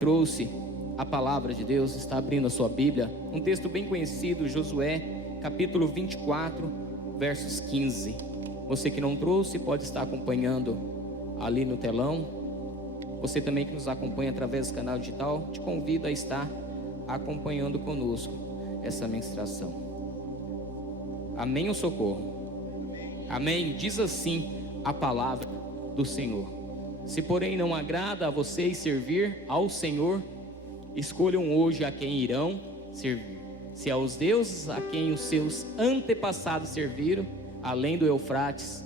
Trouxe a palavra de Deus, está abrindo a sua Bíblia, um texto bem conhecido, Josué, capítulo 24, versos 15. Você que não trouxe, pode estar acompanhando ali no telão. Você também que nos acompanha através do canal digital, te convido a estar acompanhando conosco essa ministração. Amém ou socorro? Amém. Diz assim a palavra do Senhor: se porém não agrada a vocês servir ao Senhor, escolham hoje a quem irão servir. Se aos deuses a quem os seus antepassados serviram, além do Eufrates,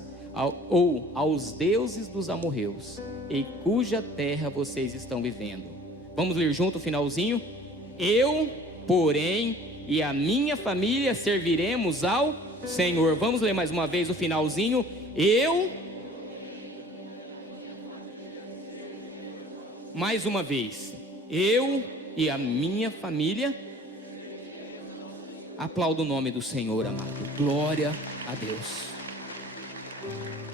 ou aos deuses dos amorreus, em cuja terra vocês estão vivendo. Vamos ler junto o finalzinho? Eu, porém, e a minha família serviremos ao Senhor. Vamos ler mais uma vez o finalzinho. Mais uma vez, eu e a minha família. Aplauda o nome do Senhor, amado. Glória a Deus.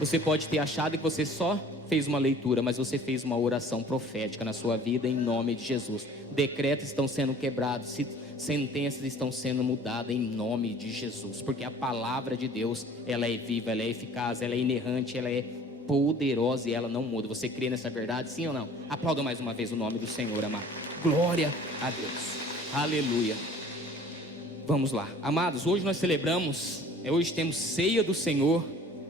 Você pode ter achado que você só fez uma leitura, mas você fez uma oração profética na sua vida, em nome de Jesus. Decretos estão sendo quebrados, sentenças estão sendo mudadas em nome de Jesus, porque a palavra de Deus, ela é viva, ela é eficaz, ela é inerrante, ela é poderosa e ela não muda. Você crê nessa verdade, sim ou não? Aplauda mais uma vez o nome do Senhor, amado. Glória a Deus. Aleluia. Vamos lá, amados, hoje nós celebramos, hoje temos ceia do Senhor.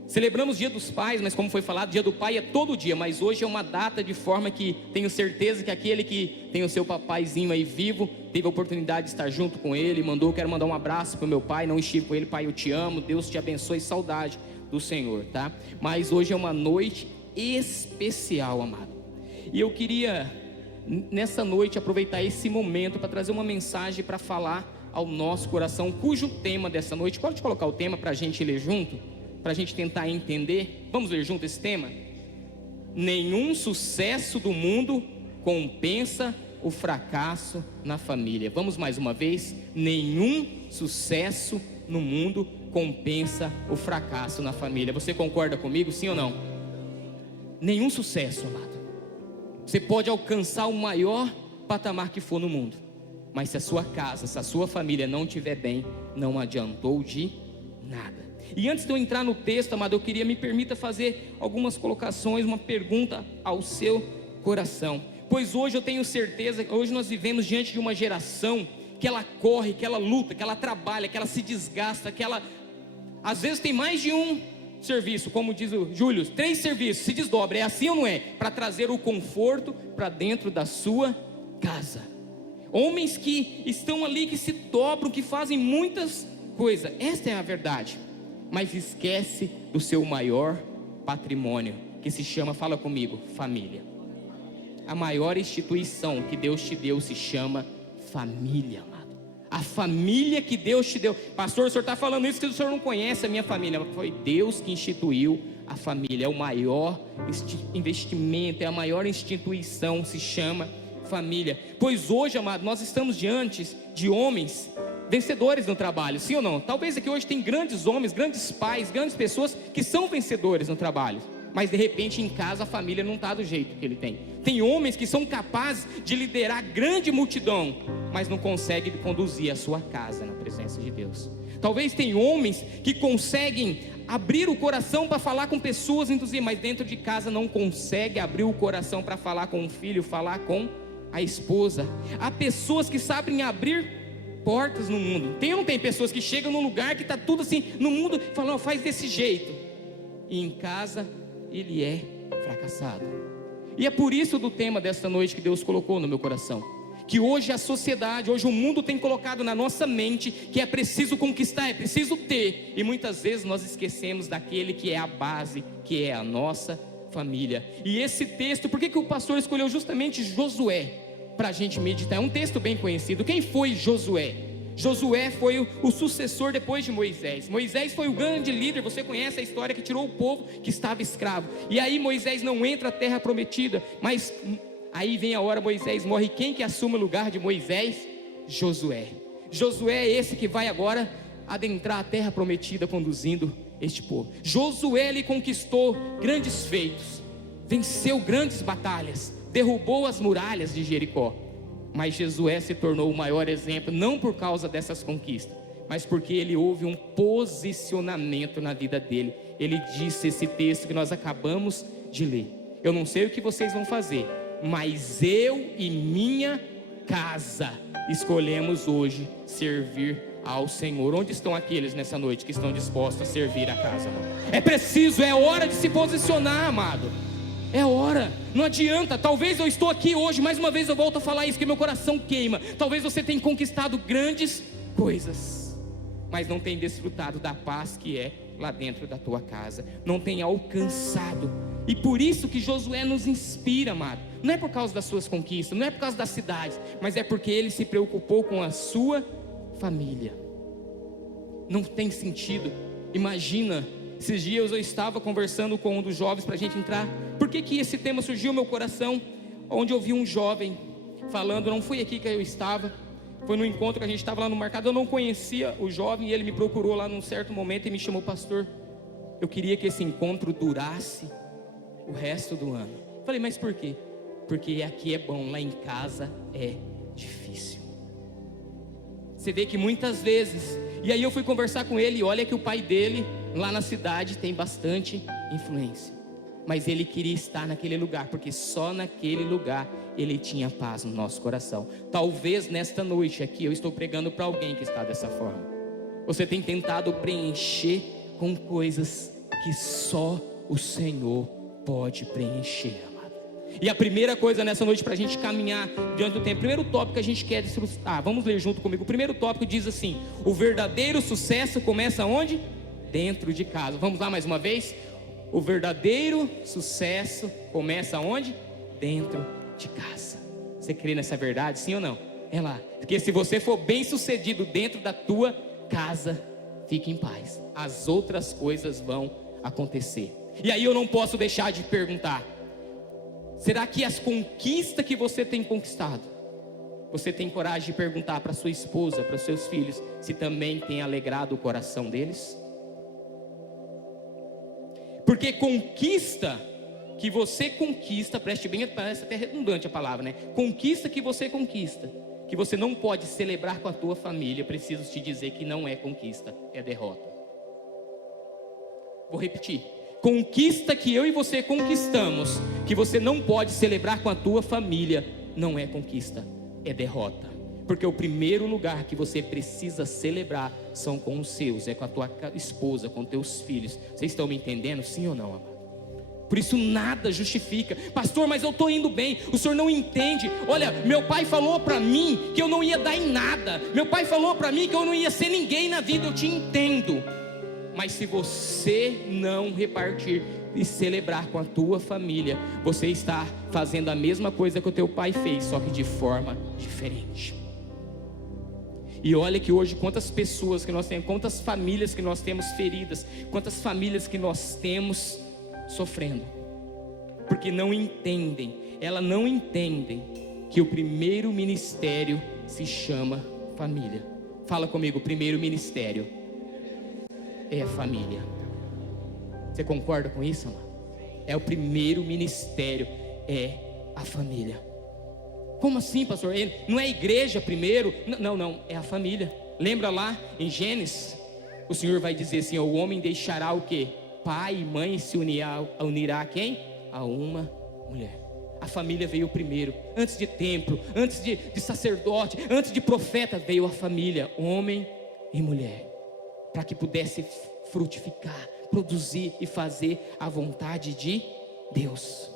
Celebramos o dia dos pais, mas como foi falado, dia do pai é todo dia, mas hoje é uma data de forma que tenho certeza que aquele que tem o seu papaizinho aí vivo, teve a oportunidade de estar junto com ele, quero mandar um abraço para o meu pai, não estive com ele, pai, eu te amo, Deus te abençoe, saudade do Senhor, tá? Mas hoje é uma noite especial, amado, e eu queria nessa noite aproveitar esse momento para trazer uma mensagem para falar ao nosso coração, cujo tema dessa noite, pode colocar o tema para a gente ler junto, para a gente tentar entender. Vamos ler junto esse tema? Nenhum sucesso do mundo compensa o fracasso na família. Vamos mais uma vez? Nenhum sucesso no mundo compensa o fracasso na família. Você concorda comigo, sim ou não? Nenhum sucesso, amado. Você pode alcançar o maior patamar que for no mundo, mas se a sua casa, se a sua família não estiver bem, não adiantou de nada. E antes de eu entrar no texto, amado, me permita fazer algumas colocações, uma pergunta ao seu coração. Pois hoje eu tenho certeza que hoje nós vivemos diante de uma geração que ela corre, que ela luta, que ela trabalha, que ela se desgasta, que ela às vezes tem mais de um serviço, como diz o Júlio, 3 serviços, se desdobra, é assim ou não é? Para trazer o conforto para dentro da sua casa. Homens que estão ali, que se dobram, que fazem muitas coisas, esta é a verdade, mas esquece do seu maior patrimônio, que se chama, fala comigo, família. A maior instituição que Deus te deu se chama família, amado. A família que Deus te deu. Pastor, o senhor está falando isso que o senhor não conhece a minha família. Foi Deus que instituiu a família. É o maior investimento, é a maior instituição, se chama família. Pois hoje, amado, nós estamos diante de homens vencedores no trabalho, sim ou não? Talvez aqui hoje tem grandes homens, grandes pais, grandes pessoas que são vencedores no trabalho, mas de repente em casa a família não está do jeito que ele tem. Tem homens que são capazes de liderar grande multidão, mas não conseguem conduzir a sua casa na presença de Deus. Talvez tem homens que conseguem abrir o coração para falar com pessoas, mas dentro de casa não consegue abrir o coração para falar com o filho, falar com a esposa. Há pessoas que sabem abrir portas no mundo. Tem ou não tem pessoas que chegam num lugar que está tudo assim no mundo, falam, oh, faz desse jeito, e em casa ele é fracassado. E é por isso do tema desta noite que Deus colocou no meu coração, que hoje a sociedade, hoje o mundo tem colocado na nossa mente que é preciso conquistar, é preciso ter, e muitas vezes nós esquecemos daquele que é a base, que é a nossa família. E esse texto, por que o pastor escolheu justamente Josué para a gente meditar? É um texto bem conhecido. Quem foi Josué? Josué foi o sucessor depois de Moisés. Moisés foi o grande líder, você conhece a história, que tirou o povo que estava escravo. E aí Moisés não entra à terra prometida, mas aí vem a hora, Moisés morre. Quem que assume o lugar de Moisés? Josué. Josué é esse que vai agora adentrar a terra prometida, conduzindo este povo. Josué, ele conquistou grandes feitos, venceu grandes batalhas, derrubou as muralhas de Jericó. Mas Josué se tornou o maior exemplo, não por causa dessas conquistas, mas porque ele houve um posicionamento na vida dele. Ele disse esse texto que nós acabamos de ler: eu não sei o que vocês vão fazer, mas eu e minha casa escolhemos hoje servir ao Senhor. Onde estão aqueles nessa noite que estão dispostos a servir a casa, amado? É preciso, é hora de se posicionar, amado. É hora, não adianta. Talvez eu estou aqui hoje, mais uma vez eu volto a falar isso, que meu coração queima. Talvez você tenha conquistado grandes coisas, mas não tenha desfrutado da paz que é lá dentro da tua casa, não tenha alcançado. E por isso que Josué nos inspira, amado. Não é por causa das suas conquistas, não é por causa das cidades, mas é porque ele se preocupou com a sua família. Não tem sentido. Imagina, esses dias eu estava conversando com um dos jovens para a gente entrar. Por que esse tema surgiu no meu coração? Onde eu vi um jovem falando, não foi aqui que eu estava, foi no encontro que a gente estava lá no mercado. Eu não conhecia o jovem e ele me procurou lá num certo momento e me chamou: pastor, eu queria que esse encontro durasse o resto do ano. Falei: mas por quê? Porque aqui é bom, lá em casa é difícil. Você vê que muitas vezes, e aí eu fui conversar com ele, e olha que o pai dele lá na cidade tem bastante influência, mas ele queria estar naquele lugar, porque só naquele lugar ele tinha paz no nosso coração. Talvez nesta noite aqui eu estou pregando para alguém que está dessa forma. Você tem tentado preencher com coisas que só o Senhor pode preencher, amado. E a primeira coisa nessa noite, para a gente caminhar diante do tempo, o primeiro tópico que a gente quer desfrutar, vamos ler junto comigo. O primeiro tópico diz assim: o verdadeiro sucesso começa onde? Dentro de casa. Vamos lá mais uma vez? O verdadeiro sucesso começa onde? Dentro de casa. Você crê nessa verdade, sim ou não? É lá. Porque se você for bem sucedido dentro da tua casa, fique em paz, as outras coisas vão acontecer. E aí eu não posso deixar de perguntar: será que as conquistas que você tem conquistado, você tem coragem de perguntar para sua esposa, para seus filhos, se também tem alegrado o coração deles? Porque conquista que você conquista, preste bem, parece até redundante a palavra, né? Conquista que você conquista, que você não pode celebrar com a tua família, preciso te dizer que não é conquista, é derrota. Vou repetir: conquista que eu e você conquistamos, que você não pode celebrar com a tua família, não é conquista, é derrota. Porque o primeiro lugar que você precisa celebrar são com os seus, é com a tua esposa, com teus filhos. Vocês estão me entendendo, sim ou não, amado? Por isso nada justifica. Pastor, mas eu estou indo bem, o senhor não entende. Olha, meu pai falou para mim que eu não ia dar em nada, meu pai falou para mim que eu não ia ser ninguém na vida. Eu te entendo, mas se você não repartir e celebrar com a tua família, você está fazendo a mesma coisa que o teu pai fez, só que de forma diferente. E olha que hoje quantas pessoas que nós temos, quantas famílias que nós temos feridas, quantas famílias que nós temos sofrendo, porque não entendem, elas não entendem que o primeiro ministério se chama família. Fala comigo: o primeiro ministério é a família. Você concorda com isso, amado? É o primeiro ministério, é a família. Como assim, pastor? Não é a igreja primeiro? Não, é a família. Lembra lá em Gênesis? O Senhor vai dizer assim: o homem deixará o quê? Pai e mãe, se unirá a quem? A uma mulher. A família veio primeiro. Antes de templo, antes de sacerdote, antes de profeta, veio a família, homem e mulher, para que pudesse frutificar, produzir e fazer a vontade de Deus.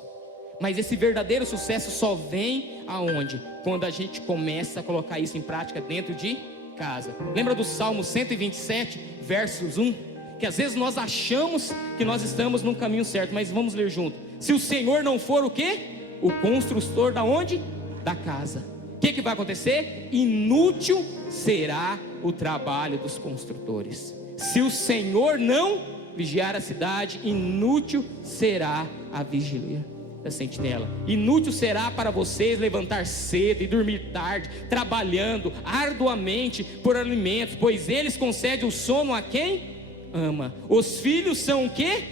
Mas esse verdadeiro sucesso só vem aonde? Quando a gente começa a colocar isso em prática dentro de casa. Lembra do Salmo 127, versos 1? Que às vezes nós achamos que nós estamos no caminho certo, mas vamos ler junto. Se o Senhor não for o quê? O construtor da onde? Da casa. O que vai acontecer? Inútil será o trabalho dos construtores. Se o Senhor não vigiar a cidade, inútil será a vigília da sentinela. Inútil será para vocês levantar cedo e dormir tarde, trabalhando arduamente por alimentos, pois eles concedem o sono a quem ama. Os filhos são o quê?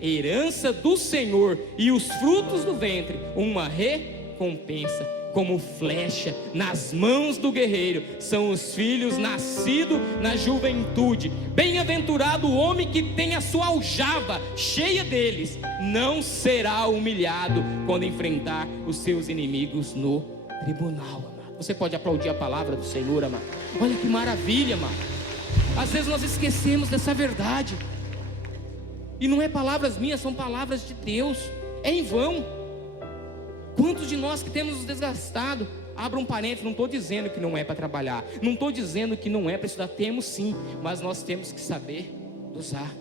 Herança do Senhor, e os frutos do ventre uma recompensa. Como flecha nas mãos do guerreiro são os filhos nascidos na juventude. Bem-aventurado o homem que tem a sua aljava cheia deles, não será humilhado quando enfrentar os seus inimigos no tribunal, amado. Você pode aplaudir a palavra do Senhor, amado. Olha que maravilha, amado. Às vezes nós esquecemos dessa verdade, e não é palavras minhas, são palavras de Deus. É em vão. Quantos de nós que temos nos desgastado? Abra um parênteses, não estou dizendo que não é para trabalhar, não estou dizendo que não é para estudar, temos sim, mas nós temos que saber usar.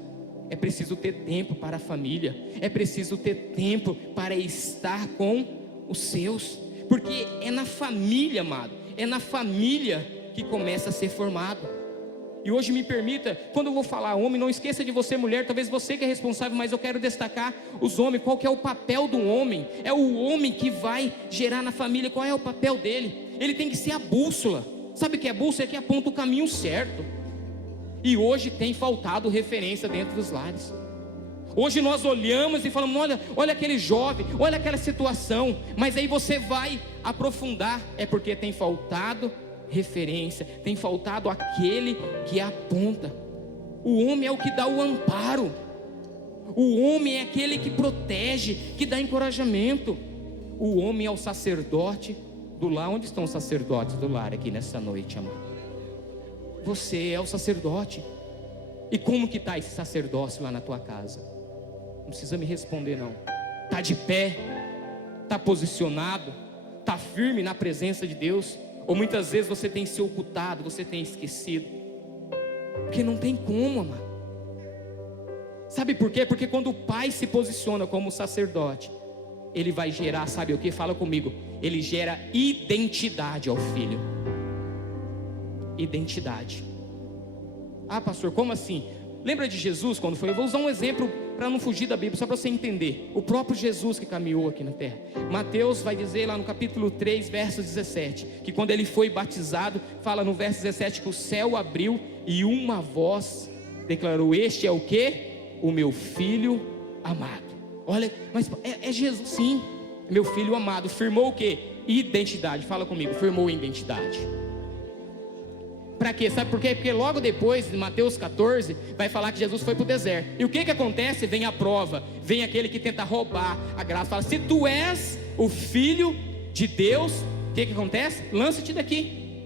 É preciso ter tempo para a família, é preciso ter tempo para estar com os seus, porque é na família, amado, é na família que começa a ser formado. E hoje me permita, quando eu vou falar homem, não esqueça de você mulher, talvez você que é responsável, mas eu quero destacar os homens. Qual que é o papel do homem? É o homem que vai gerar na família. Qual é o papel dele? Ele tem que ser a bússola. Sabe o que é bússola? É que aponta o caminho certo. E hoje tem faltado referência dentro dos lares. Hoje nós olhamos e falamos, olha aquele jovem, olha aquela situação, mas aí você vai aprofundar, é porque tem faltado referência, tem faltado aquele que aponta. O homem é o que dá o amparo, o homem é aquele que protege, que dá encorajamento. O homem é o sacerdote do lar. Onde estão os sacerdotes do lar aqui nessa noite, amado? Você é o sacerdote. E como que está esse sacerdócio lá na tua casa? Não precisa me responder não. Está de pé? Está posicionado? Está firme na presença de Deus? Ou muitas vezes você tem se ocultado, você tem esquecido? Porque não tem como, amado. Sabe por quê? Porque quando o pai se posiciona como sacerdote, ele vai gerar, sabe o que? Fala comigo. Ele gera identidade ao filho. Identidade. Ah, pastor, como assim? Lembra de Jesus quando foi? Eu vou usar um exemplo para não fugir da Bíblia, só para você entender. O próprio Jesus que caminhou aqui na terra. Mateus vai dizer lá no capítulo 3, verso 17, que quando ele foi batizado, fala no verso 17 que o céu abriu e uma voz declarou: este é o quê? O meu filho amado. Olha, mas é Jesus, sim, meu filho amado. Firmou o quê? Identidade. Fala comigo, firmou identidade. Para quê? Sabe por quê? Porque logo depois, em Mateus 14, vai falar que Jesus foi para o deserto. E o que acontece? Vem a prova, vem aquele que tenta roubar a graça. Fala, se tu és o filho de Deus, o que acontece? Lança-te daqui.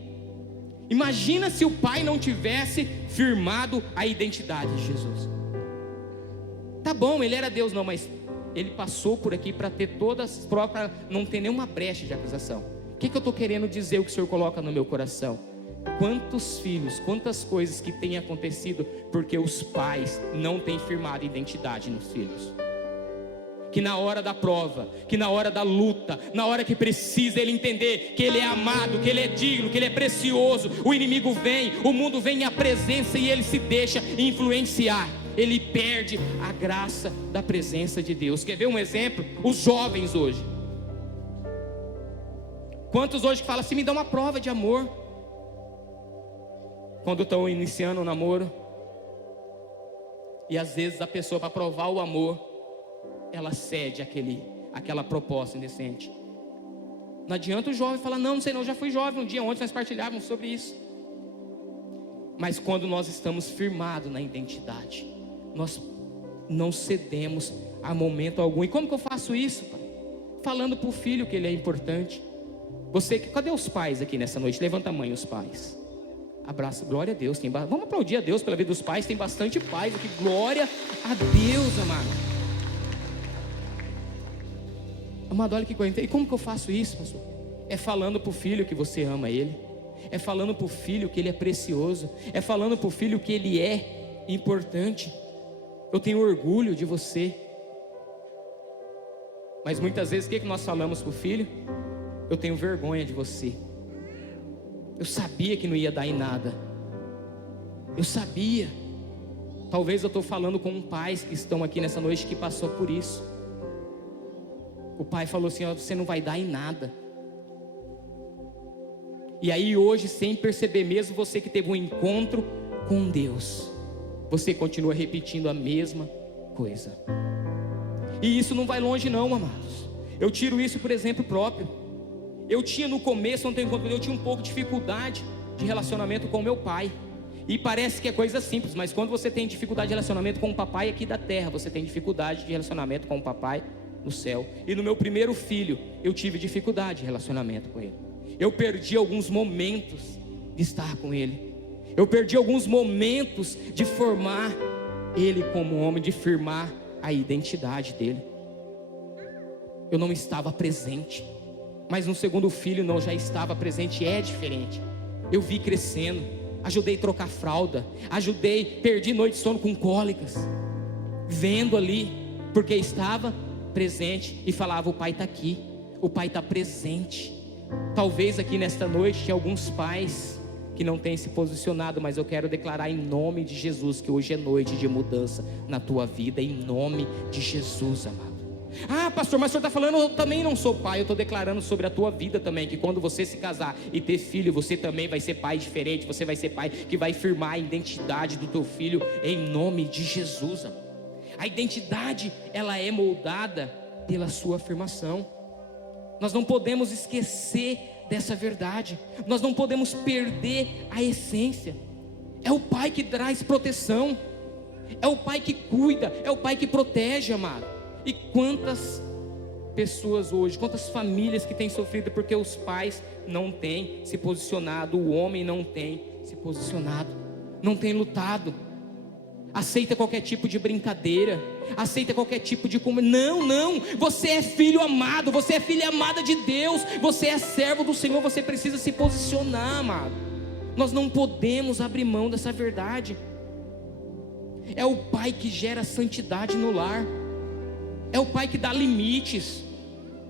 Imagina se o pai não tivesse firmado a identidade de Jesus. Tá bom, ele era Deus, não, mas ele passou por aqui para ter todas as provas, para não ter nenhuma brecha de acusação. O que eu estou querendo dizer, o que o Senhor coloca no meu coração? Quantos filhos, quantas coisas que têm acontecido porque os pais não têm firmado identidade nos filhos. Que na hora da prova, que na hora da luta, na hora que precisa ele entender que ele é amado, que ele é digno, que ele é precioso, o inimigo vem, o mundo vem à presença e ele se deixa influenciar. Ele perde a graça da presença de Deus. Quer ver um exemplo? Os jovens hoje. Quantos hoje que falam assim, me dá uma prova de amor? Quando estão iniciando o namoro, e às vezes a pessoa, para provar o amor, ela cede aquela proposta indecente. Não adianta o jovem falar, não sei não, já fui jovem um dia, ontem nós partilhávamos sobre isso. Mas quando nós estamos firmados na identidade, nós não cedemos a momento algum. E como que eu faço isso, pai? Falando para o filho que ele é importante. Cadê os pais aqui nessa noite? Levanta a mão, os pais. Abraço, glória a Deus. Vamos aplaudir a Deus pela vida dos pais. Tem bastante pais aqui, glória a Deus, amado. Amado, olha que coisa. E como que eu faço isso, pastor? É falando para o filho que você ama ele. É falando para o filho que ele é precioso. É falando para o filho que ele é importante. Eu tenho orgulho de você. Mas muitas vezes o que nós falamos para o filho? Eu tenho vergonha de você. Eu sabia que não ia dar em nada. Eu sabia. Talvez eu estou falando com pais que estão aqui nessa noite que passou por isso. O pai falou assim, você não vai dar em nada. E aí hoje, sem perceber mesmo, você que teve um encontro com Deus, você continua repetindo a mesma coisa. E isso não vai longe não, amados. Eu tiro isso por exemplo próprio. eu tinha no começo, não tenho conta, eu tinha um pouco de dificuldade de relacionamento com meu pai. E parece que é coisa simples, mas quando você tem dificuldade de relacionamento com o papai aqui da terra, você tem dificuldade de relacionamento com o papai no céu. E no meu primeiro filho, eu tive dificuldade de relacionamento com ele. Eu perdi alguns momentos de estar com ele. Eu perdi alguns momentos de formar ele como homem, de firmar a identidade dele. Eu não estava presente. Mas no segundo filho não, já estava presente. É diferente. Eu vi crescendo, ajudei a trocar fralda, perdi noite de sono com cólicas, vendo ali, porque estava presente e falava: o pai está aqui, o pai está presente. Talvez aqui nesta noite tinha alguns pais que não têm se posicionado, mas eu quero declarar em nome de Jesus que hoje é noite de mudança na tua vida, em nome de Jesus, amado. Ah, pastor, mas o senhor está falando, eu também não sou pai. Eu estou declarando sobre a tua vida também, que quando você se casar e ter filho, você também vai ser pai diferente. Você vai ser pai que vai firmar a identidade do teu filho em nome de Jesus, amado. A identidade, ela é moldada pela sua afirmação. Nós não podemos esquecer dessa verdade. Nós não podemos perder a essência. É o pai que traz proteção, é o pai que cuida, é o pai que protege, amado. E quantas pessoas hoje, quantas famílias que têm sofrido porque os pais não têm se posicionado, o homem não tem se posicionado, não tem lutado, aceita qualquer tipo de brincadeira, aceita qualquer tipo de não, você é filho amado, você é filha amada de Deus, você é servo do Senhor, você precisa se posicionar, amado. Nós não podemos abrir mão dessa verdade. É o pai que gera santidade no lar, é o pai que dá limites.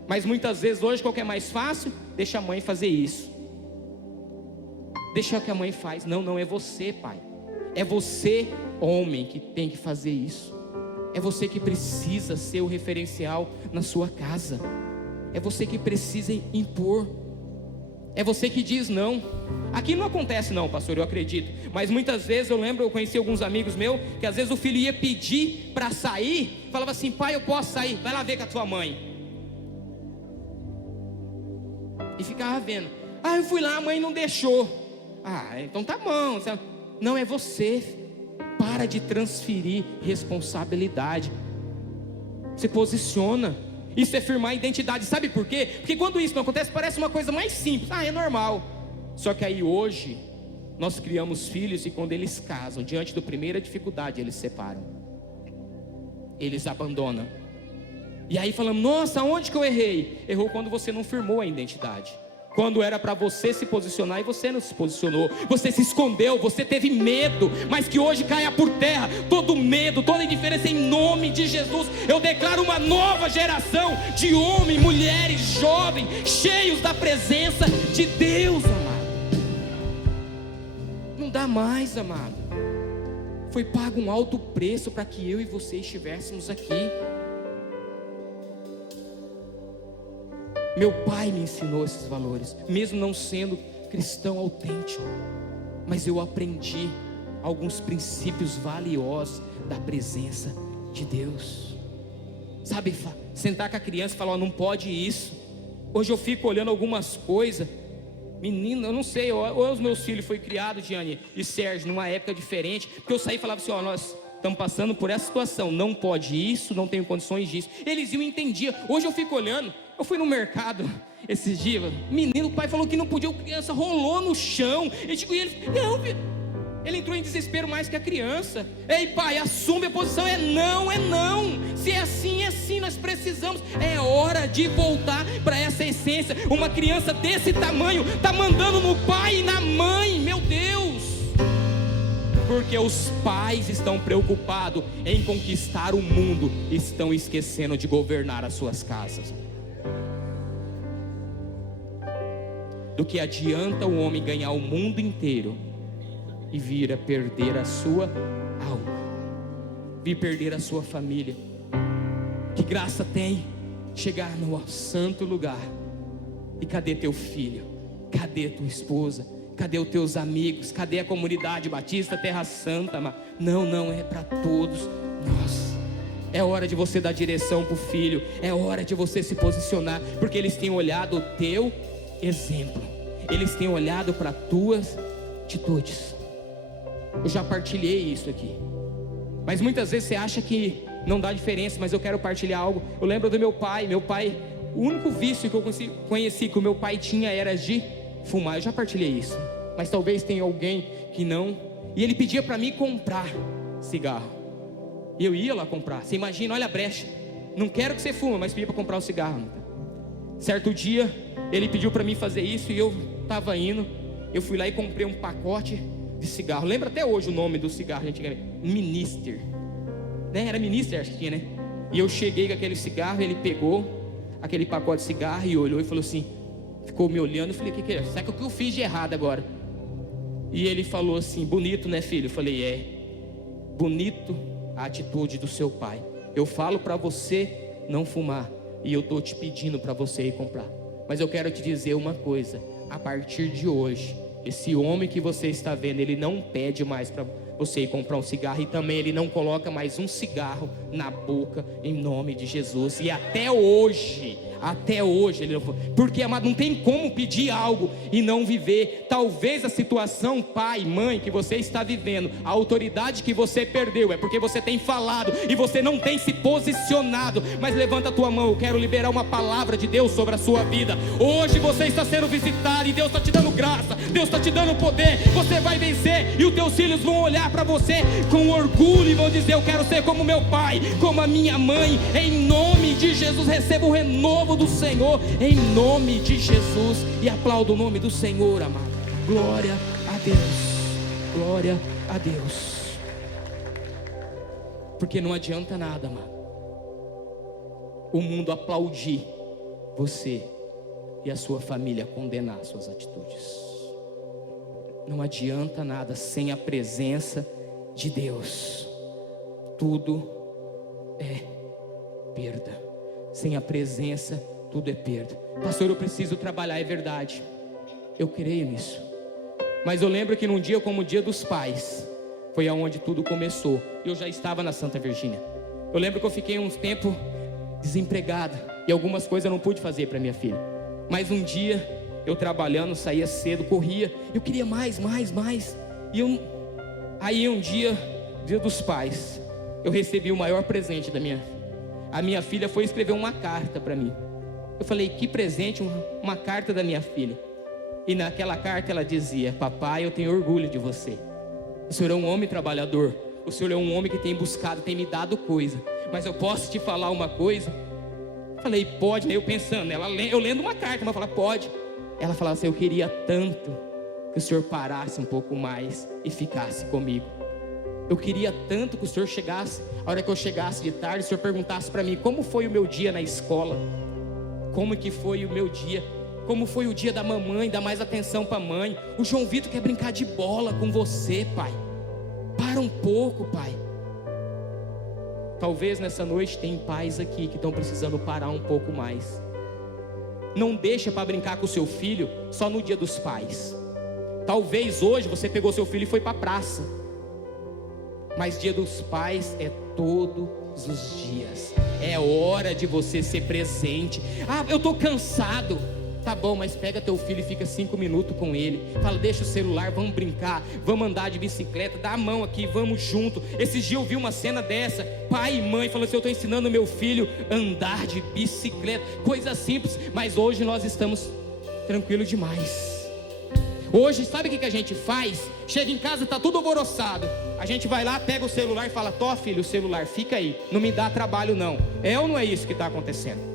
Mas muitas vezes hoje, qual que é mais fácil? Deixa a mãe fazer isso, deixa o que a mãe faz. Não é você, pai, é você, homem, que tem que fazer isso. É você que precisa ser o referencial na sua casa. É você que precisa impor. É você que diz não. Aqui não acontece não, pastor, eu acredito. Mas muitas vezes eu conheci alguns amigos meus, que às vezes o filho ia pedir para sair, falava assim: pai, eu posso sair? Vai lá ver com a tua mãe. E ficava vendo. Ah, eu fui lá, a mãe não deixou. Ah, então tá bom. Não, é você. Para de transferir responsabilidade. Se posiciona. Isso é firmar a identidade. Sabe por quê? Porque quando isso não acontece, parece uma coisa mais simples. Ah, é normal. Só que aí hoje nós criamos filhos, e quando eles casam, diante da primeira dificuldade, eles se separam, eles abandonam. E aí falamos: nossa, onde que eu errei? Errou quando você não firmou a identidade. Quando era para você se posicionar e você não se posicionou, você se escondeu, você teve medo, mas que hoje caia por terra todo medo, toda indiferença em nome de Jesus. Eu declaro uma nova geração de homens, mulheres, jovens, cheios da presença de Deus, amado. Não dá mais, amado. Foi pago um alto preço para que eu e você estivéssemos aqui. Meu pai me ensinou esses valores, mesmo não sendo cristão autêntico, mas eu aprendi alguns princípios valiosos da presença de Deus. Sabe, sentar com a criança e falar: não pode isso. Hoje eu fico olhando algumas coisas, menino, eu não sei, ou os meus filhos foram criados, Diane e Sérgio, numa época diferente, porque eu saí e falava assim: nós estamos passando por essa situação, não pode isso, não tenho condições disso. Eles iam entender. Hoje eu fico olhando. Eu fui no mercado esses dias, menino, o pai falou que não podia, a criança rolou no chão. E ele, não, filho. Ele entrou em desespero mais que a criança. Ei, pai, assume a posição, é não. Se é assim, nós precisamos. É hora de voltar para essa essência. Uma criança desse tamanho está mandando no pai e na mãe, meu Deus. Porque os pais estão preocupados em conquistar o mundo, estão esquecendo de governar as suas casas. Do que adianta o homem ganhar o mundo inteiro e vir a perder a sua alma, vir perder a sua família? Que graça tem chegar no santo lugar e cadê teu filho? Cadê tua esposa? Cadê os teus amigos? Cadê a comunidade batista, Terra Santa? Não, é para todos nós. É hora de você dar direção para o filho, é hora de você se posicionar, porque eles têm olhado o teu exemplo. Eles têm olhado para tuas atitudes. Eu já partilhei isso aqui, mas muitas vezes você acha que não dá diferença, mas eu quero partilhar algo. Eu lembro do meu pai, o único vício que eu conheci que o meu pai tinha era de fumar. Eu já partilhei isso, mas talvez tenha alguém que não. E ele pedia para mim comprar cigarro, e eu ia lá comprar. Você imagina, olha a brecha. Não quero que você fuma, mas pedia para comprar o cigarro. Certo dia, ele pediu para mim fazer isso, e eu estava indo. Eu fui lá e comprei um pacote de cigarro. Lembra até hoje o nome do cigarro, antigamente? Minister, né? Era Minister, acho que tinha, né? E eu cheguei com aquele cigarro, ele pegou aquele pacote de cigarro e olhou e falou assim, ficou me olhando. Eu falei, o que é? Sabe o que eu fiz de errado agora? E ele falou assim, bonito, né, filho? Eu falei, é, bonito a atitude do seu pai. Eu falo para você não fumar, e eu estou te pedindo para você ir comprar. Mas eu quero te dizer uma coisa, a partir de hoje, esse homem que você está vendo, ele não pede mais para você ir comprar um cigarro, e também ele não coloca mais um cigarro na boca, em nome de Jesus. E até hoje ele não foi. Porque, amado, não tem como pedir algo e não viver. Talvez a situação, pai, mãe, que você está vivendo, a autoridade que você perdeu, é porque você tem falado e você não tem se posicionado. Mas levanta a tua mão, eu quero liberar uma palavra de Deus sobre a sua vida. Hoje você está sendo visitado e Deus está te dando graça, Deus está te dando poder. Você vai vencer, e os teus filhos vão olhar para você com orgulho e vão dizer, eu quero ser como meu pai, como a minha mãe. Em nome de Jesus, receba o renovo do Senhor, em nome de Jesus. E aplauda o nome do Senhor, amado. Glória a Deus, glória a Deus. Porque não adianta nada, amado, o mundo aplaudir você e a sua família condenar suas atitudes. Não adianta nada sem a presença de Deus. Tudo é perda. Sem a presença, tudo é perda. Pastor, eu preciso trabalhar, é verdade. Eu creio nisso. Mas eu lembro que num dia como o Dia dos Pais, foi aonde tudo começou. Eu já estava na Santa Virgínia. Eu lembro que eu fiquei uns tempo desempregado, e algumas coisas eu não pude fazer para minha filha. Mas um dia, eu trabalhando, saía cedo, corria, eu queria mais. E aí um dia dos Pais, eu recebi o maior presente da minha vida. A minha filha foi escrever uma carta para mim. Eu falei, que presente, uma carta da minha filha. E naquela carta ela dizia, papai, eu tenho orgulho de você. O senhor é um homem trabalhador, o senhor é um homem que tem buscado, tem me dado coisa, mas eu posso te falar uma coisa? Falei, pode, né? Eu pensando, eu lendo uma carta, mas eu falei, pode. Ela falava assim, eu queria tanto que o senhor parasse um pouco mais e ficasse comigo. Eu queria tanto que o senhor chegasse, a hora que eu chegasse de tarde, o senhor perguntasse para mim, como foi o meu dia na escola? Como que foi o meu dia? Como foi o dia da mamãe? Dá mais atenção para a mãe. O João Vitor quer brincar de bola com você, pai. Para um pouco, pai. Talvez nessa noite tem pais aqui que estão precisando parar um pouco mais. Não deixa para brincar com o seu filho só no Dia dos Pais. Talvez hoje você pegou seu filho e foi para a praça, mas Dia dos Pais é todos os dias. É hora de você ser presente. Ah, eu estou cansado. Tá bom, mas pega teu filho e fica 5 minutos com ele. Fala, deixa o celular, vamos brincar, vamos andar de bicicleta, dá a mão aqui, vamos junto. Esses dias eu vi uma cena dessa, pai e mãe falando assim, eu estou ensinando meu filho a andar de bicicleta. Coisa simples, mas hoje nós estamos tranquilos demais. Hoje, sabe o que a gente faz? Chega em casa, tá tudo alvoroçado. A gente vai lá, pega o celular e fala, tó filho, o celular, fica aí, não me dá trabalho não. É ou não é isso que está acontecendo?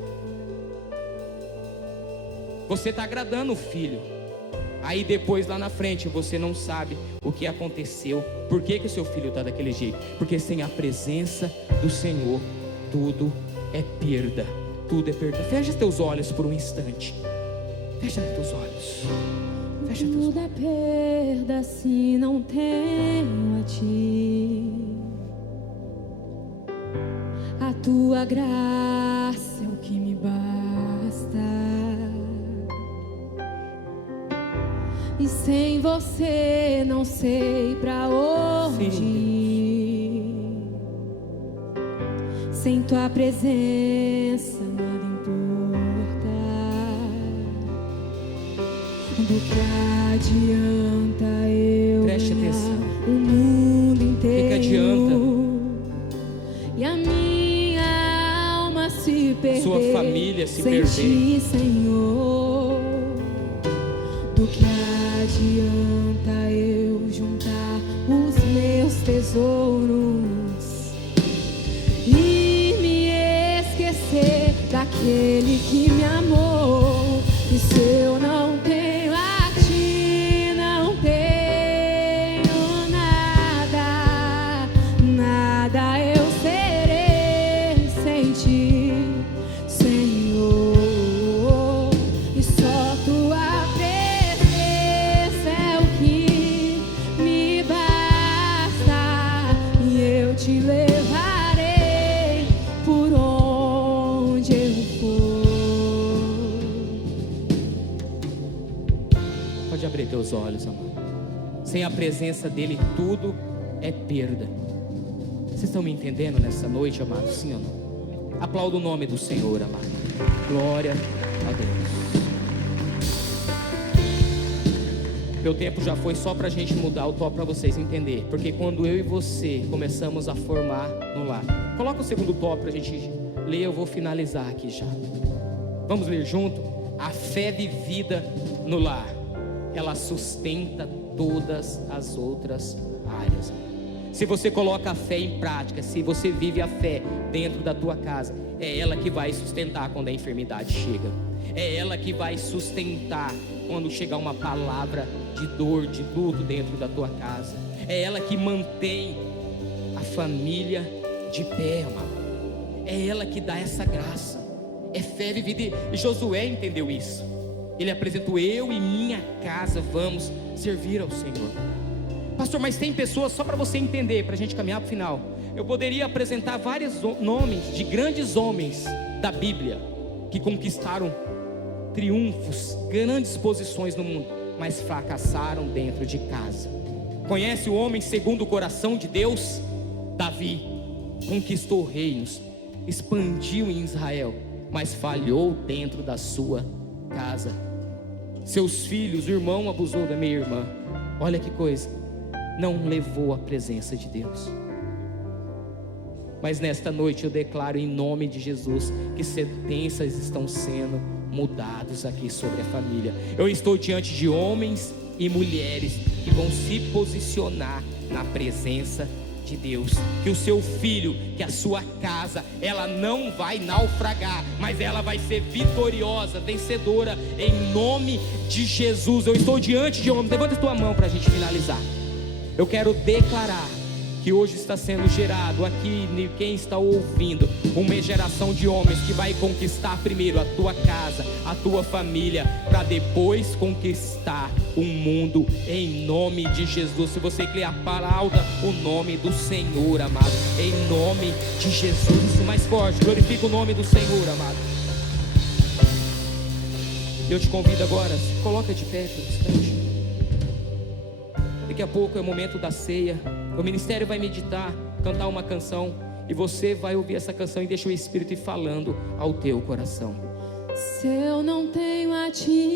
Você está agradando o filho. Aí depois lá na frente você não sabe o que aconteceu. Por que o seu filho está daquele jeito? Porque sem a presença do Senhor, tudo é perda. Tudo é perda. Fecha teus olhos por um instante. Fecha teus olhos. Fecha teus olhos. Tudo é perda se não tenho a ti. A tua graça é o que me basta. E sem você não sei pra onde ir. Sem tua presença nada importa. Do que adianta eu Preste atenção. o mundo inteiro? Que adianta? E a minha alma se perder, Sua família se sem perder. ti, Senhor. Do que adianta eu juntar os meus tesouros e me esquecer daquele que me amou? E se eu não tenho a ti, não tenho nada, nada eu serei sem ti, Senhor. E só tua presença é o que me basta, e eu te levarei por onde eu for. Pode abrir teus olhos, amado. Sem a presença dele, tudo é perda. Vocês estão me entendendo nessa noite, amado? Sim ou não? Aplauda o nome do Senhor, amado. Glória a Deus. Meu tempo já foi só pra gente mudar o top, pra vocês entenderem. Porque quando eu e você começamos a formar no lar. Coloca o segundo top pra gente ler, eu vou finalizar aqui já. Vamos ler junto? A fé vivida no lar, ela sustenta todas as outras áreas. Se você coloca a fé em prática, se você vive a fé dentro da tua casa, é ela que vai sustentar quando a enfermidade chega. É ela que vai sustentar quando chegar uma palavra de dor, de luto dentro da tua casa. É ela que mantém a família de pé, amado. É ela que dá essa graça. É fé vivida. E Josué entendeu isso. Ele apresentou: eu e minha casa vamos servir ao Senhor. Pastor, mas tem pessoas, só para você entender, para a gente caminhar para o final. Eu poderia apresentar vários nomes de grandes homens da Bíblia que conquistaram triunfos, grandes posições no mundo, mas fracassaram dentro de casa. Conhece o homem segundo o coração de Deus? Davi conquistou reinos, expandiu em Israel, mas falhou dentro da sua casa. Seus filhos, o irmão abusou da minha irmã. Olha que coisa, não levou a presença de Deus. Mas nesta noite eu declaro em nome de Jesus que sentenças estão sendo mudadas aqui sobre a família. Eu estou diante de homens e mulheres que vão se posicionar na presença de Deus. Que o seu filho, que a sua casa, ela não vai naufragar, mas ela vai ser vitoriosa, vencedora, em nome de Jesus. Eu estou diante de homens. Levanta a tua mão para a gente finalizar. Eu quero declarar que hoje está sendo gerado aqui, quem está ouvindo, uma geração de homens que vai conquistar primeiro a tua casa, a tua família, para depois conquistar o mundo, em nome de Jesus. Se você quer, aplauda o nome do Senhor, amado, em nome de Jesus. Mais forte, glorifica o nome do Senhor, amado. Eu te convido agora, se coloca de pé por um instante. Daqui a pouco é o momento da ceia. O ministério vai meditar, cantar uma canção, e você vai ouvir essa canção e deixa o Espírito ir falando ao teu coração. Se eu não tenho a ti,